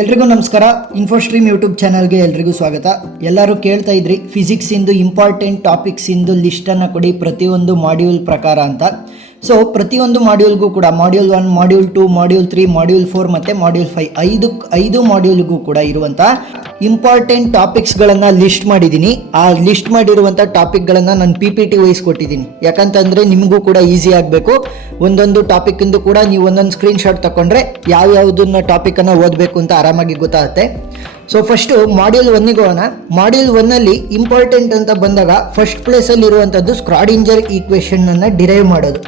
ಎಲ್ರಿಗೂ ನಮಸ್ಕಾರ. ಇನ್ಫೋಸ್ಟ್ರೀಮ್ ಯೂಟ್ಯೂಬ್ ಚಾನಲ್ಗೆ ಎಲ್ರಿಗೂ ಸ್ವಾಗತ. ಎಲ್ಲರೂ ಕೇಳ್ತಾ ಇದ್ರಿ ಫಿಸಿಕ್ಸ್ ಇಂದು ಇಂಪಾರ್ಟೆಂಟ್ ಟಾಪಿಕ್ಸ್ ಇಂದು ಲಿಸ್ಟನ್ನು ಕೊಡಿ ಪ್ರತಿಯೊಂದು ಮಾಡ್ಯೂಲ್ ಪ್ರಕಾರ ಅಂತ. ಸೊ ಪ್ರತಿಯೊಂದು ಮಾಡ್ಯೂಲ್ಗೂ ಕೂಡ ಮಾಡ್ಯೂಲ್ 1, ಮಾಡ್ಯೂಲ್ 2, ಮಾಡ್ಯೂಲ್ 3, ಮಾಡ್ಯೂಲ್ 4 ಮತ್ತು ಮಾಡ್ಯೂಲ್ 5 ಐದು ಮಾಡ್ಯೂಲ್ಗೂ ಕೂಡ ಇರುವಂಥ ಇಂಪಾರ್ಟೆಂಟ್ ಟಾಪಿಕ್ಸ್ಗಳನ್ನು ಲಿಸ್ಟ್ ಮಾಡಿದ್ದೀನಿ. ಆ ಲಿಸ್ಟ್ ಮಾಡಿರುವಂಥ ಟಾಪಿಕ್ಗಳನ್ನು ನಾನು PPT ವೈಸ್ ಕೊಟ್ಟಿದ್ದೀನಿ. ಯಾಕಂತಂದರೆ ನಿಮಗೂ ಕೂಡ ಈಸಿ ಆಗಬೇಕು. ಒಂದೊಂದು ಟಾಪಿಕ್ಕಿಂದು ಕೂಡ ನೀವು ಒಂದೊಂದು ಸ್ಕ್ರೀನ್ಶಾಟ್ ತಗೊಂಡ್ರೆ ಯಾವ್ಯಾವುದನ್ನ ಟಾಪಿಕನ್ನು ಓದಬೇಕು ಅಂತ ಆರಾಮಾಗಿ ಗೊತ್ತಾಗುತ್ತೆ. ಸೊ ಫಸ್ಟು ಮಾಡ್ಯೂಲ್ 1ಗೆ ಹೋಗೋಣ. ಮಾಡ್ಯೂಲ್ 1ನಲ್ಲಿ ಇಂಪಾರ್ಟೆಂಟ್ ಅಂತ ಬಂದಾಗ ಫಸ್ಟ್ ಪ್ಲೇಸಲ್ಲಿ ಇರುವಂಥದ್ದು ಸ್ಕ್ರಾಡಿಂಜರ್ ಈಕ್ವೇಷನನ್ನು ಡಿರೈವ್ ಮಾಡೋದು.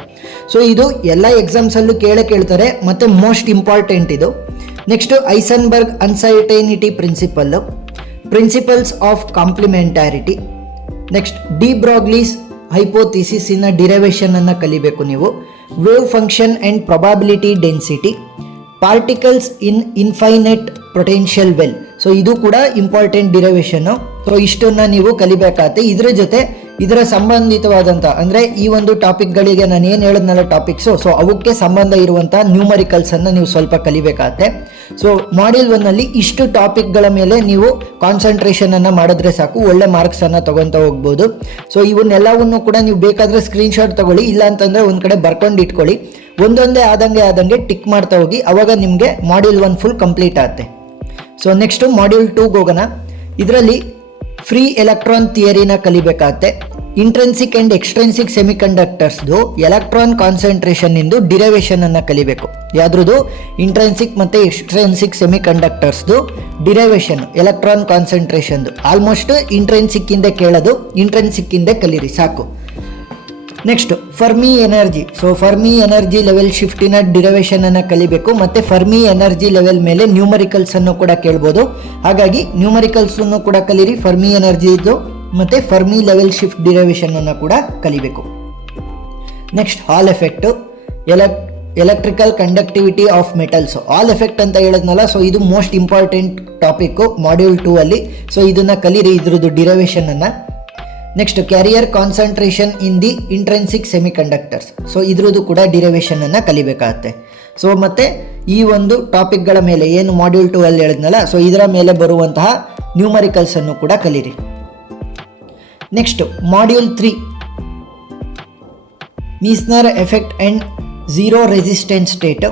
ಸೊ ಇದು ಎಲ್ಲ ಎಕ್ಸಾಮ್ಸಲ್ಲೂ ಕೇಳ್ತಾರೆ ಮತ್ತು ಮೋಸ್ಟ್ ಇಂಪಾರ್ಟೆಂಟ್ ಇದು. Next Heisenberg uncertainty principles of complementarity. Next de Broglie's hypothesis ಡಿರೈವೇಷನನ್ನು ಕಲಿಬೇಕು ನೀವು. Wave function and probability density, particles in infinite potential well. So ಇದು ಕೂಡ ಇಂಪಾರ್ಟೆಂಟ್ ಡಿರೈವೇಷನ್ನು. ಸೊ ಇಷ್ಟನ್ನು ನೀವು ಕಲಿಬೇಕಾಗತ್ತೆ. ಇದರ ಜೊತೆ ಇದರ ಸಂಬಂಧಿತವಾದಂಥ ಅಂದರೆ ಈ ಒಂದು ಟಾಪಿಕ್ಗಳಿಗೆ ನಾನು ಏನು ಹೇಳಿದ್ನಲ್ಲ ಟಾಪಿಕ್ಸು, ಸೊ ಅವಕ್ಕೆ ಸಂಬಂಧ ಇರುವಂಥ ನ್ಯೂಮರಿಕಲ್ಸನ್ನು ನೀವು ಸ್ವಲ್ಪ ಕಲಿಬೇಕಾಗತ್ತೆ. ಸೊ ಮಾಡ್ಯೂಲ್ 1ನಲ್ಲಿ ಇಷ್ಟು ಟಾಪಿಕ್ಗಳ ಮೇಲೆ ನೀವು ಕಾನ್ಸಂಟ್ರೇಷನನ್ನು ಮಾಡಿದ್ರೆ ಸಾಕು, ಒಳ್ಳೆ ಮಾರ್ಕ್ಸನ್ನು ತೊಗೊತಾ ಹೋಗ್ಬೋದು. ಸೊ ಇವನ್ನೆಲ್ಲವನ್ನು ಕೂಡ ನೀವು ಬೇಕಾದರೆ ಸ್ಕ್ರೀನ್ಶಾಟ್ ತೊಗೊಳ್ಳಿ, ಇಲ್ಲ ಅಂತಂದರೆ ಒಂದು ಕಡೆ ಬರ್ಕೊಂಡು ಇಟ್ಕೊಳ್ಳಿ. ಒಂದೊಂದೇ ಆದಂಗೆ ಟಿಕ್ ಮಾಡ್ತಾ ಹೋಗಿ, ಅವಾಗ ನಿಮಗೆ ಮಾಡ್ಯೂಲ್ 1 ಫುಲ್ ಕಂಪ್ಲೀಟ್ ಆಗುತ್ತೆ. ಸೊ ನೆಕ್ಸ್ಟು ಮಾಡ್ಯೂಲ್ 2ಗೆ ಹೋಗೋಣ. ಇದರಲ್ಲಿ ಫ್ರೀ ಎಲೆಕ್ಟ್ರಾನ್ ಥಿಯರಿನ ಕಲಿಬೇಕಾಗತ್ತೆ. ಇಂಟ್ರೆನ್ಸಿಕ್ ಆ್ಯಂಡ್ ಎಕ್ಸ್ಟ್ರೆನ್ಸಿಕ್ ಸೆಮಿಕಂಡಕ್ಟರ್ಸ್ದು ಎಲೆಕ್ಟ್ರಾನ್ ಕಾನ್ಸಂಟ್ರೇಷನ್ ಇಂದು ಡಿರೈವೇಷನನ್ನು ಕಲಿಬೇಕು. ಯಾವುದ್ರದ್ದು? ಇಂಟ್ರೆನ್ಸಿಕ್ ಮತ್ತು ಎಕ್ಸ್ಟ್ರೆನ್ಸಿಕ್ ಸೆಮಿಕಂಡಕ್ಟರ್ಸ್ದು ಡಿರೈವೇಷನ್ ಎಲೆಕ್ಟ್ರಾನ್ ಕಾನ್ಸಂಟ್ರೇಷನ್ದು. ಆಲ್ಮೋಸ್ಟ್ ಇಂಟ್ರೆನ್ಸಿಕ್ಕಿಂದ ಕೇಳೋದು, ಇಂಟ್ರೆನ್ಸಿಕ್ಕಿಂದ ಕಲೀರಿ ಸಾಕು. Next Fermi energy. So Fermi energy level ಶಿಫ್ಟಿನ ಡಿರೈವೇಷನನ್ನು ಕಲಿಬೇಕು ಮತ್ತು ಫರ್ಮಿ ಎನರ್ಜಿ ಲೆವೆಲ್ ಮೇಲೆ ನ್ಯೂಮರಿಕಲ್ಸನ್ನು ಕೂಡ ಕೇಳ್ಬೋದು. ಹಾಗಾಗಿ ನ್ಯೂಮರಿಕಲ್ಸನ್ನು ಕೂಡ ಕಲೀರಿ, ಫರ್ಮಿ ಎನರ್ಜಿದು ಮತ್ತು ಫರ್ಮಿ ಲೆವೆಲ್ ಶಿಫ್ಟ್ ಡಿರೈವೇಷನನ್ನು ಕೂಡ ಕಲಿಬೇಕು. Next Hall effect, electrical conductivity of metals. Hall effect ಅಂತ ಹೇಳಿದ್ನಲ್ಲ, ಸೊ ಇದು ಮೋಸ್ಟ್ ಇಂಪಾರ್ಟೆಂಟ್ ಟಾಪಿಕ್ಕು ಮಾಡ್ಯೂಲ್ 2ಅಲ್ಲಿ. ಸೊ ಇದನ್ನು ಕಲೀರಿ, ಇದ್ರದ್ದು ಡಿರೈವೇಷನನ್ನು. Next carrier concentration in the intrinsic semiconductors. So ಇದ್ರದ್ದು ಕೂಡ ಡಿರೈವೇಷನನ್ನು ಕಲಿಬೇಕಾಗತ್ತೆ. ಸೊ ಮತ್ತು ಈ ಒಂದು ಟಾಪಿಕ್ಗಳ ಮೇಲೆ ಏನು ಮಾಡ್ಯೂಲ್ 2ಅಲ್ಲಿ ಹೇಳಿದ್ನಲ್ಲ, ಸೊ ಇದರ ಮೇಲೆ ಬರುವಂತಹ ನ್ಯೂಮರಿಕಲ್ಸನ್ನು ಕೂಡ ಕಲೀರಿ. Next module 3 Meissner effect and zero resistance state,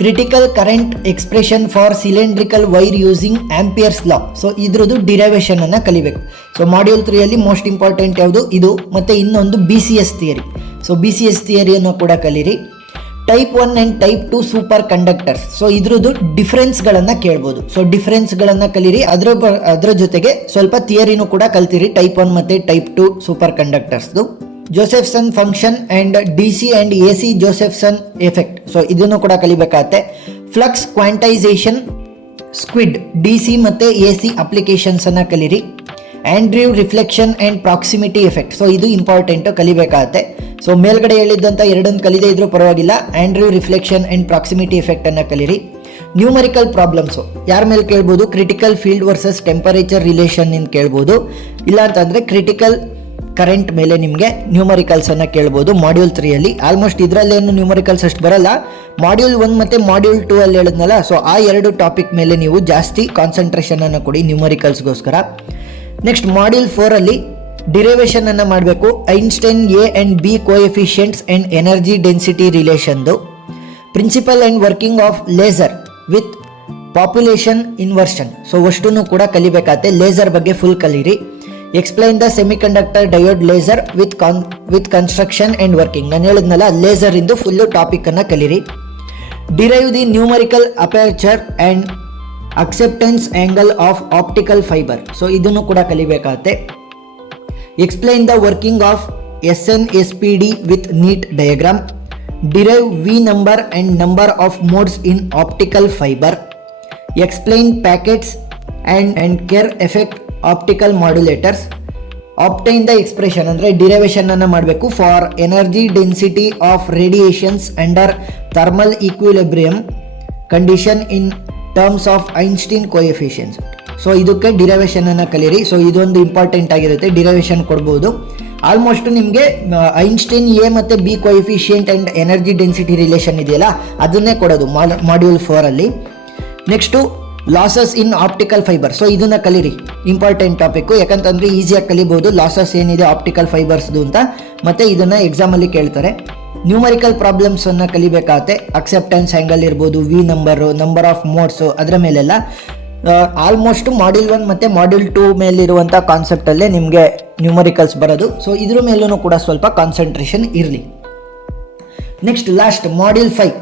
critical current expression for cylindrical wire using Ampere's law. So ಇದ್ರದ್ದು ಡಿರೈವೇಷನನ್ನು ಕಲಿಬೇಕು. ಸೊ ಮಾಡ್ಯೂಲ್ 3ಅಲ್ಲಿ ಮೋಸ್ಟ್ ಇಂಪಾರ್ಟೆಂಟ್ ಯಾವುದು? ಇದು. ಮತ್ತು ಇನ್ನೊಂದು BCS ಥಿಯರಿ. ಸೊ BCS ಥಿಯರಿಯನ್ನು ಕೂಡ ಕಲೀರಿ. Type 1 and type 2 superconductors. So ಇದ್ರದ್ದು ಡಿಫ್ರೆನ್ಸ್ಗಳನ್ನು ಕೇಳ್ಬೋದು. ಸೊ ಡಿಫ್ರೆನ್ಸ್ಗಳನ್ನು ಕಲೀರಿ. ಅದರ ಜೊತೆಗೆ ಸ್ವಲ್ಪ ಥಿಯರಿನೂ ಕೂಡ ಕಲ್ತೀರಿ, ಟೈಪ್ 1 ಮತ್ತು ಟೈಪ್ 2 ಸೂಪರ್ ಕಂಡಕ್ಟರ್ಸ್ದು. Josephson function and DC and AC Josephson effect. So ಇದನ್ನು ಕೂಡ ಕಲಿಬೇಕಾಗತ್ತೆ. ಫ್ಲಕ್ಸ್ ಕ್ವಾಂಟೈಸೇಷನ್, ಸ್ಕ್ವಿಡ್, DC ಮತ್ತು AC ಅಪ್ಲಿಕೇಶನ್ಸನ್ನು ಕಲೀರಿ. Andreev reflection and proximity effect. So ಇದು ಇಂಪಾರ್ಟೆಂಟು, ಕಲಿಬೇಕಾಗತ್ತೆ. ಸೊ ಮೇಲ್ಗಡೆ ಹೇಳಿದ್ದಂಥ ಎರಡನ್ನು ಕಲಿದೇ ಇದ್ರೂ ಪರವಾಗಿಲ್ಲ, ಆಂಡ್ರ್ಯೂ ರಿಫ್ಲೆಕ್ಷನ್ ಆ್ಯಂಡ್ ಪ್ರಾಕ್ಸಿಮಿಟಿ ಎಫೆಕ್ಟನ್ನು ಕಲೀರಿ. ನ್ಯೂಮರಿಕಲ್ ಪ್ರಾಬ್ಲಮ್ಸು ಯಾರ ಮೇಲೆ ಕೇಳ್ಬೋದು? Critical field versus temperature relation ಇಂದ ಕೇಳ್ಬೋದು. ಇಲ್ಲ ಅಂತಂದರೆ ಕ್ರಿಟಿಕಲ್ ಕರೆಂಟ್ ಮೇಲೆ ನಿಮಗೆ ನ್ಯೂಮರಿಕಲ್ಸನ್ನು ಕೇಳ್ಬೋದು ಮಾಡ್ಯೂಲ್ 3ಅಲ್ಲಿ. ಆಲ್ಮೋಸ್ಟ್ ಇದರಲ್ಲೇನು ನ್ಯೂಮರಿಕಲ್ಸ್ ಅಷ್ಟು ಬರಲ್ಲ. ಮಾಡ್ಯೂಲ್ 1 ಮತ್ತು ಮಾಡ್ಯೂಲ್ 2 ಅಲ್ಲಿ ಹೇಳಿದ್ನಲ್ಲ, ಸೊ ಆ ಎರಡು ಟಾಪಿಕ್ ಮೇಲೆ ನೀವು ಜಾಸ್ತಿ ಕಾನ್ಸಂಟ್ರೇಷನನ್ನು ಕೊಡಿ ನ್ಯೂಮರಿಕಲ್ಸ್ಗೋಸ್ಕರ. ನೆಕ್ಸ್ಟ್ ಮಾಡ್ಯೂಲ್ 4ಅಲ್ಲಿ ಡಿರೈವೇಷನನ್ನು ಮಾಡಬೇಕು. Einstein A and B coefficients and energy density ರಿಲೇಷನ್ದು, principle and working of laser with population inversion. So ಅಷ್ಟನ್ನು ಕೂಡ ಕಲಿಬೇಕಾಗತ್ತೆ. ಲೇಸರ್ ಬಗ್ಗೆ ಫುಲ್ ಕಲೀರಿ. Explain the semiconductor diode laser with construction and working. ನಾನು ಹೇಳಿದ್ನಲ್ಲ, ಲೇಸರ್ ಇಂದು ಫುಲ್ಲು ಟಾಪಿಕನ್ನು ಕಲೀರಿ. Derive the numerical aperture and acceptance angle of optical fibre. So ಇದನ್ನು ಕೂಡ ಕಲಿಬೇಕಾಗತ್ತೆ. Explain the working of SN/SPD with neat diagram. Derive V number and number of modes in optical fibre. Explain Pockels and Kerr effect optical modulators. Obtain the expression ಅಂದರೆ derivation ಮಾಡಬೇಕು for energy density of radiations under thermal equilibrium condition in terms of Einstein coefficients. So ಇದಕ್ಕೆ ಡಿರೈವೇಷನನ್ನು ಕಲೀರಿ. So ಇದೊಂದು important ಆಗಿರುತ್ತೆ, derivation ಕೊಡ್ಬೋದು. Almost ನಿಮಗೆ Einstein A ಮತ್ತು B coefficient and energy density relation ಇದೆಯಲ್ಲ, ಅದನ್ನೇ ಕೊಡೋದು ಮಾಡ್ಯೂಲ್ 4ಅಲ್ಲಿ. Next losses in optical fibre. So ಇದನ್ನ ಕಲೀರಿ, ಇಂಪಾರ್ಟೆಂಟ್ ಟಾಪಿಕ್, ಯಾಕಂತಂದ್ರೆ ಈಸಿಯಾಗಿ ಕಲಿಬಹುದು ಲಾಸಸ್ ಏನಿದೆ ಆಪ್ಟಿಕಲ್ ಫೈಬರ್ಸ್ದು ಅಂತ. ಮತ್ತೆ ಇದನ್ನ ಎಕ್ಸಾಮಲ್ಲಿ ಕೇಳ್ತಾರೆ. ನ್ಯೂಮರಿಕಲ್ ಪ್ರಾಬ್ಲಮ್ಸ್ ಅನ್ನ ಕಲಿಬೇಕಾಗತ್ತೆ. ಅಕ್ಸೆಪ್ಟೆನ್ಸ್ ಆ್ಯಂಗಲ್ ಇರ್ಬೋದು, ವಿ ನಂಬರ್ ಆಫ್ ಮೋಡ್ಸು, ಅದರ ಮೇಲೆಲ್ಲ ಆಲ್ಮೋಸ್ಟ್ ಮಾಡ್ಯೂಲ್ 1 ಮತ್ತು ಮಾಡ್ಯೂಲ್ 2 ಮೇಲಿರುವಂಥ ಕಾನ್ಸೆಪ್ಟಲ್ಲೇ ನಿಮಗೆ ನ್ಯೂಮರಿಕಲ್ಸ್ ಬರೋದು. ಸೊ ಇದ್ರ ಮೇಲೂ ಕೂಡ ಸ್ವಲ್ಪ ಕಾನ್ಸಂಟ್ರೇಷನ್ ಇರಲಿ. Next last module 5,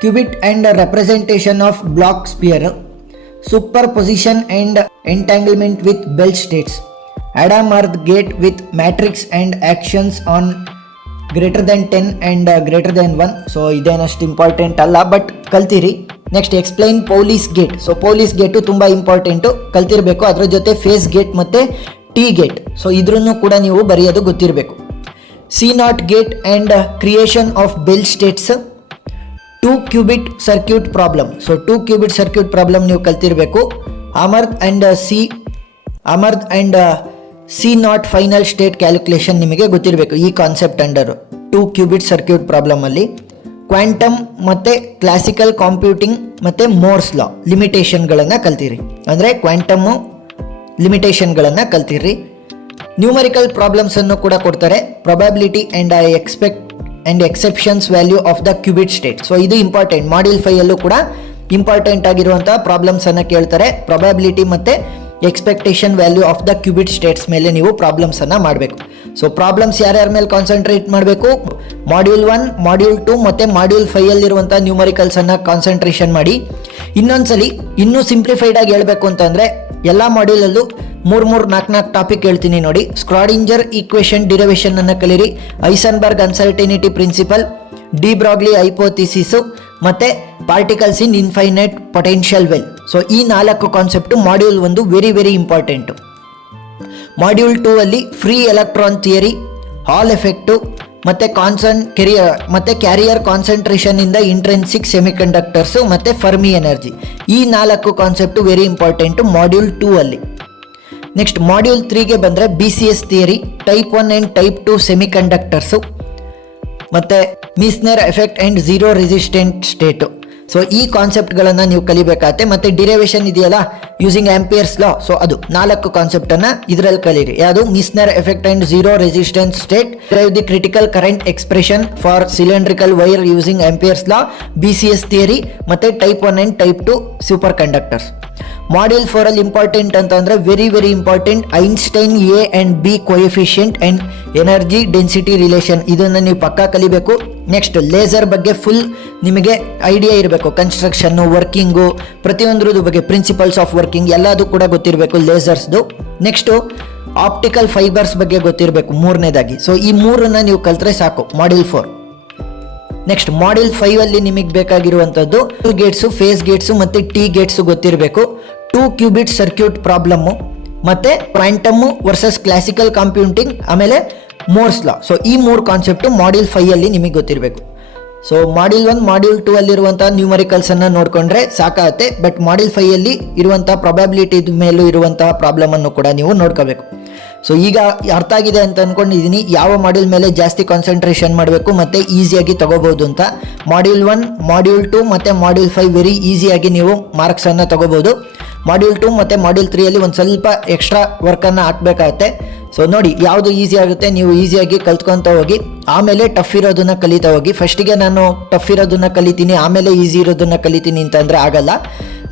qubit and representation of Bloch sphere, superposition and entanglement with Bell states, Hadamard gate with matrix and actions on greater than 10 and greater than 1. So ಇದೇನಷ್ಟು important ಅಲ್ಲ, but ಕಲ್ತೀರಿ. Next explain Pauli's gate. So Pauli's gate ತುಂಬ important, ಕಲ್ತಿರಬೇಕು. ಅದರ ಜೊತೆ phase gate ಮತ್ತು T gate, so ಇದ್ರೂ ಕೂಡ ನೀವು ಬರೆಯೋದು ಗೊತ್ತಿರಬೇಕು. C NOT gate and creation of bell states, 2 qubit circuit problem. So 2 qubit circuit problem ನೀವು ಕಲ್ತಿರಬೇಕು. Hadamard and C NOT final state calculation ನಿಮಗೆ ಗೊತ್ತಿರಬೇಕು ಈ ಕಾನ್ಸೆಪ್ಟ್ ಅಂಡರು 2 ಕ್ಯೂಬಿಟ್ ಸರ್ಕ್ಯೂಟ್ ಪ್ರಾಬ್ಲಮಲ್ಲಿ. ಕ್ವಾಂಟಮ್ ಮತ್ತು ಕ್ಲಾಸಿಕಲ್ ಕಂಪ್ಯೂಟಿಂಗ್ ಮತ್ತು ಮೋರ್ಸ್ ಲಾ ಲಿಮಿಟೇಷನ್ಗಳನ್ನು ಕಲ್ತೀರಿ, ಅಂದರೆ ಕ್ವಾಂಟಮ್ಮು ಲಿಮಿಟೇಷನ್ಗಳನ್ನು ಕಲ್ತಿರಿ. ನ್ಯೂಮರಿಕಲ್ ಪ್ರಾಬ್ಲಮ್ಸನ್ನು ಕೂಡ ಕೊಡ್ತಾರೆ. Probability and exceptions value of the qubit state. So ಇದು ಇಂಪಾರ್ಟೆಂಟ್, ಮಾಡ್ಯೂಲ್ 5 ಕೂಡ ಇಂಪಾರ್ಟೆಂಟ್ ಆಗಿರುವಂಥ ಪ್ರಾಬ್ಲಮ್ಸನ್ನು ಕೇಳ್ತಾರೆ. ಪ್ರೊಬಬಿಲಿಟಿ ಮತ್ತು expectation value of the cubit States ಮೇಲೆ ನೀವು ಪ್ರಾಬ್ಲಮ್ಸನ್ನು ಮಾಡಬೇಕು. ಸೊ ಪ್ರಾಬ್ಲಮ್ಸ್ ಯಾರ್ಯಾರ ಮೇಲೆ ಕಾನ್ಸಂಟ್ರೇಟ್ ಮಾಡಬೇಕು? ಮಾಡ್ಯೂಲ್ 1, ಮಾಡ್ಯೂಲ್ 2 ಮತ್ತು ಮಾಡ್ಯೂಲ್ 5 ನ್ಯೂಮರಿಕಲ್ಸನ್ನು ಕಾನ್ಸಂಟ್ರೇಷನ್ ಮಾಡಿ. ಇನ್ನೊಂದ್ಸಲಿ ಇನ್ನೂ ಸಿಂಪ್ಲಿಫೈಡ್ ಆಗಿ ಹೇಳಬೇಕು ಅಂತಂದರೆ ಎಲ್ಲ ಮಾಡ್ಯೂಲಲ್ಲೂ 3-4 ಟಾಪಿಕ್ ಹೇಳ್ತೀನಿ ನೋಡಿ. ಸ್ಕ್ರಾಡಿಂಜರ್ ಈಕ್ವೇಷನ್ ಡಿರೈವೇಷನ್ ಅನ್ನು ಕಲೀರಿ, ಐಸನ್ಬರ್ಗ್ ಅನ್ಸರ್ಟಿನಿಟಿ ಪ್ರಿನ್ಸಿಪಲ್, ಡಿ ಬ್ರಾಗ್ಲಿ ಹೈಪೋಥಿಸಿಸು ಮತ್ತು particles in infinite potential well. So ಈ 4 concept module 1 very important. Module 2 ಅಲ್ಲಿ ಫ್ರೀ ಎಲೆಕ್ಟ್ರಾನ್ ಥಿಯರಿ, ಹಾಲ್ ಎಫೆಕ್ಟು ಮತ್ತು ಕ್ಯಾರಿಯರ್ ಕಾನ್ಸಂಟ್ರೇಷನ್ ಇಂದ ಇಂಟ್ರೆನ್ಸಿಕ್ ಸೆಮಿಕಂಡಕ್ಟರ್ಸು ಮತ್ತು ಫರ್ಮಿ ಎನರ್ಜಿ. ಈ 4 ಕಾನ್ಸೆಪ್ಟು ವೆರಿ ಇಂಪಾರ್ಟೆಂಟು ಮಾಡ್ಯೂಲ್ 2 ಅಲ್ಲಿ. ನೆಕ್ಸ್ಟ್ ಮಾಡ್ಯೂಲ್ 3ಗೆ ಬಂದರೆ BCS theory, type 1 and type 2 semiconductors ಮತ್ತು Meissner effect and zero resistant state. So ಈ ಕಾನ್ಸೆಪ್ಟ್ಗಳನ್ನು ನೀವು ಕಲಿಬೇಕಾಗತ್ತೆ. ಮತ್ತು ಡಿರೈವೇಷನ್ ಇದೆಯಲ್ಲ ಯೂಸಿಂಗ್ ಆಂಪಿಯರ್ಸ್ ಲಾ, ಸೊ ಅದು 4 ಕಾನ್ಸೆಪ್ಟನ್ನು ಇದರಲ್ಲಿ ಕಲೀರಿ. ಯಾವುದು? Meissner effect and zero resistance state, derive the critical current expression for cylindrical wire using Ampere's law, BCS theory ಮತ್ತು type 1 and type 2 superconductors. Module 4 ಅಲ್ಲಿ ಇಂಪಾರ್ಟೆಂಟ್ ಅಂತಂದರೆ very important Einstein A and B coefficient and energy density relation, ಇದನ್ನು ನೀವು ಪಕ್ಕಾ ಕಲಿಬೇಕು. Next laser ಬಗ್ಗೆ full ನಿಮಗೆ idea ಇರಬೇಕು, ಕನ್ಸ್ಟ್ರಕ್ಷನ್ನು, ವರ್ಕಿಂಗು, ಪ್ರತಿಯೊಂದ್ರದ್ದು ಬಗ್ಗೆ ಪ್ರಿನ್ಸಿಪಲ್ಸ್ ಆಫ್ ವರ್ಕಿಂಗ್ ಎಲ್ಲದೂ ಕೂಡ ಗೊತ್ತಿರಬೇಕು ಲೇಸರ್ಸ್ದು. ನೆಕ್ಸ್ಟು ಆಪ್ಟಿಕಲ್ ಫೈಬರ್ಸ್ ಬಗ್ಗೆ ಗೊತ್ತಿರಬೇಕು 3ನೇದಾಗಿ. ಸೊ ಈ 3 ನೀವು ಕಲ್ತ್ರೆ ಸಾಕು ಮಾಡ್ಯೂಲ್ 4. ನೆಕ್ಸ್ಟ್ ಮಾಡ್ಯೂಲ್ 5 ಅಲ್ಲಿ ನಿಮಗೆ ಬೇಕಾಗಿರುವಂಥದ್ದು ಗೇಟ್ಸು, ಫೇಸ್ ಗೇಟ್ಸು ಮತ್ತು ಟಿ ಗೇಟ್ಸು ಗೊತ್ತಿರಬೇಕು. 2 ಕ್ಯೂಬಿಟ್ ಸರ್ಕ್ಯೂಟ್ ಪ್ರಾಬ್ಲಮ್ಮು ಮತ್ತು ಕ್ವಾಂಟಮ್ಮು ವರ್ಸಸ್ ಕ್ಲಾಸಿಕಲ್ ಕಂಪ್ಯೂಟಿಂಗ್, ಆಮೇಲೆ ಮೋರ್ಸ್ ಲಾ. ಸೊ ಈ 3 ಕಾನ್ಸೆಪ್ಟು ಮಾಡ್ಯೂಲ್ 5 ಅಲ್ಲಿ ನಿಮಗೆ ಗೊತ್ತಿರಬೇಕು. ಸೊ ಮಾಡ್ಯೂಲ್ 1, ಮಾಡ್ಯೂಲ್ 2 ಅಲ್ಲಿರುವಂಥ ನ್ಯೂಮರಿಕಲ್ಸನ್ನು ನೋಡಿಕೊಂಡ್ರೆ ಸಾಕಾಗುತ್ತೆ. ಬಟ್ ಮಾಡ್ಯೂಲ್ 5 ಅಲ್ಲಿ ಇರುವಂಥ ಪ್ರೊಬಬಿಲಿಟಿ ಮೇಲೂ ಇರುವಂತಹ ಪ್ರಾಬ್ಲಮನ್ನು ಕೂಡ ನೀವು ನೋಡ್ಕೋಬೇಕು. ಸೊ ಈಗ ಅರ್ಥ ಆಗಿದೆ ಅಂತ ಅಂದ್ಕೊಂಡಿದ್ದೀನಿ ಯಾವ ಮಾಡ್ಯೂಲ್ ಮೇಲೆ ಜಾಸ್ತಿ ಕಾನ್ಸಂಟ್ರೇಷನ್ ಮಾಡಬೇಕು ಮತ್ತು ಈಸಿಯಾಗಿ ತಗೋಬೋದು ಅಂತ. ಮಾಡ್ಯೂಲ್ 1, ಮಾಡ್ಯೂಲ್ 2 ಮತ್ತು ಮಾಡ್ಯೂಲ್ 5 ವೆರಿ ಈಸಿಯಾಗಿ ನೀವು ಮಾರ್ಕ್ಸನ್ನು ತಗೋಬೋದು. ಮಾಡ್ಯೂಲ್ 2 ಮತ್ತು ಮಾಡ್ಯೂಲ್ 3 ಅಲ್ಲಿ ಒಂದು ಸ್ವಲ್ಪ ಎಕ್ಸ್ಟ್ರಾ ವರ್ಕನ್ನು ಹಾಕಬೇಕಾಗತ್ತೆ. ಸೊ ನೋಡಿ ಯಾವುದು ಈಸಿ ಆಗುತ್ತೆ ನೀವು ಈಸಿಯಾಗಿ ಕಲ್ತ್ಕೊತಾ ಹೋಗಿ, ಆಮೇಲೆ ಟಫ್ ಇರೋದನ್ನ ಕಲಿತಾ ಹೋಗಿ. ಫಸ್ಟಿಗೆ ನಾನು ಟಫ್ ಇರೋದನ್ನ ಕಲಿತೀನಿ ಆಮೇಲೆ ಈಸಿ ಇರೋದನ್ನ ಕಲಿತೀನಿ ಅಂತಂದರೆ ಆಗಲ್ಲ.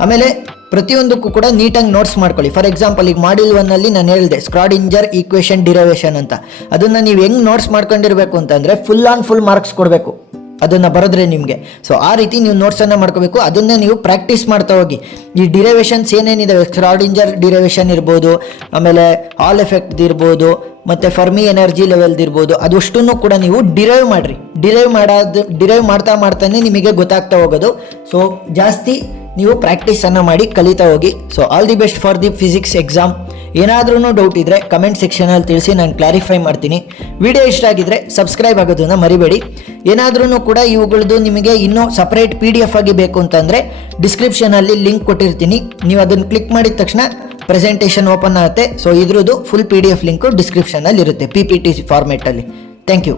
ಆಮೇಲೆ ಪ್ರತಿಯೊಂದಕ್ಕೂ ಕೂಡ ನೀಟಾಗಿ ನೋಟ್ಸ್ ಮಾಡ್ಕೊಳ್ಳಿ. ಫಾರ್ ಎಕ್ಸಾಂಪಲ್ ಈಗ ಮಾಡ್ಯೂಲ್ 1 ಅಲ್ಲಿ ನಾನು ಹೇಳಿದೆ ಸ್ಕ್ರಾಡಿಂಜರ್ ಈಕ್ವೇಷನ್ ಡಿರೈವೇಷನ್ ಅಂತ, ಅದನ್ನು ನೀವು ಹೆಂಗೆ ನೋಟ್ಸ್ ಮಾಡ್ಕೊಂಡಿರಬೇಕು ಅಂತಂದರೆ ಫುಲ್ ಮಾರ್ಕ್ಸ್ ಕೊಡಬೇಕು ಅದನ್ನು ಬರೆದ್ರೆ ನಿಮಗೆ. ಸೊ ಆ ರೀತಿ ನೀವು ನೋಟ್ಸನ್ನು ಮಾಡ್ಕೋಬೇಕು, ಅದನ್ನೇ ನೀವು ಪ್ರಾಕ್ಟೀಸ್ ಮಾಡ್ತಾ ಹೋಗಿ. ಈ ಡಿರೈವೇಷನ್ಸ್ ಏನೇನಿದಾವೆ, ಸ್ಕ್ರಾಡಿಂಜರ್ ಡಿರೈವೇಷನ್ ಇರ್ಬೋದು, ಆಮೇಲೆ ಹಾಲ್ ಎಫೆಕ್ಟ್ ಇರ್ಬೋದು, ಮತ್ತು ಫರ್ಮಿ ಎನರ್ಜಿ ಲೆವೆಲ್ದು ಇರ್ಬೋದು, ಅದಷ್ಟನ್ನು ಕೂಡ ನೀವು ಡಿರೈವ್ ಮಾಡಿರಿ. ಡಿರೈವ್ ಮಾಡ್ತಾನೆ ನಿಮಗೆ ಗೊತ್ತಾಗ್ತಾ ಹೋಗೋದು. ಸೊ ಜಾಸ್ತಿ ನೀವು ಪ್ರಾಕ್ಟೀಸನ್ನು ಮಾಡಿ ಕಲಿತಾ ಹೋಗಿ. So all the best for the physics exam. ಏನಾದ್ರೂ ಡೌಟ್ ಇದ್ದರೆ ಕಮೆಂಟ್ ಸೆಕ್ಷನಲ್ಲಿ ತಿಳಿಸಿ, ನಾನು ಕ್ಲಾರಿಫೈ ಮಾಡ್ತೀನಿ. ವಿಡಿಯೋ ಇಷ್ಟ ಆಗಿದ್ರೆ ಸಬ್ಸ್ಕ್ರೈಬ್ ಆಗೋದನ್ನು ಮರಿಬೇಡಿ. ಏನಾದ್ರೂ ಕೂಡ ಇವುಗಳದ್ದು ನಿಮಗೆ ಇನ್ನೂ ಸಪ್ರೇಟ್ PDF ಆಗಿ ಬೇಕು ಅಂತಂದರೆ ಡಿಸ್ಕ್ರಿಪ್ಷನಲ್ಲಿ ಲಿಂಕ್ ಕೊಟ್ಟಿರ್ತೀನಿ, ನೀವು ಅದನ್ನು ಕ್ಲಿಕ್ ಮಾಡಿದ ತಕ್ಷಣ ಪ್ರೆಸೆಂಟೇಷನ್ ಓಪನ್ ಆಗುತ್ತೆ. ಸೊ ಇದ್ರದ್ದು ಫುಲ್ PDF ಲಿಂಕು ಡಿಸ್ಕ್ರಿಪ್ಷನಲ್ಲಿ ಇರುತ್ತೆ PPT ಫಾರ್ಮೇಟಲ್ಲಿ. Thank you.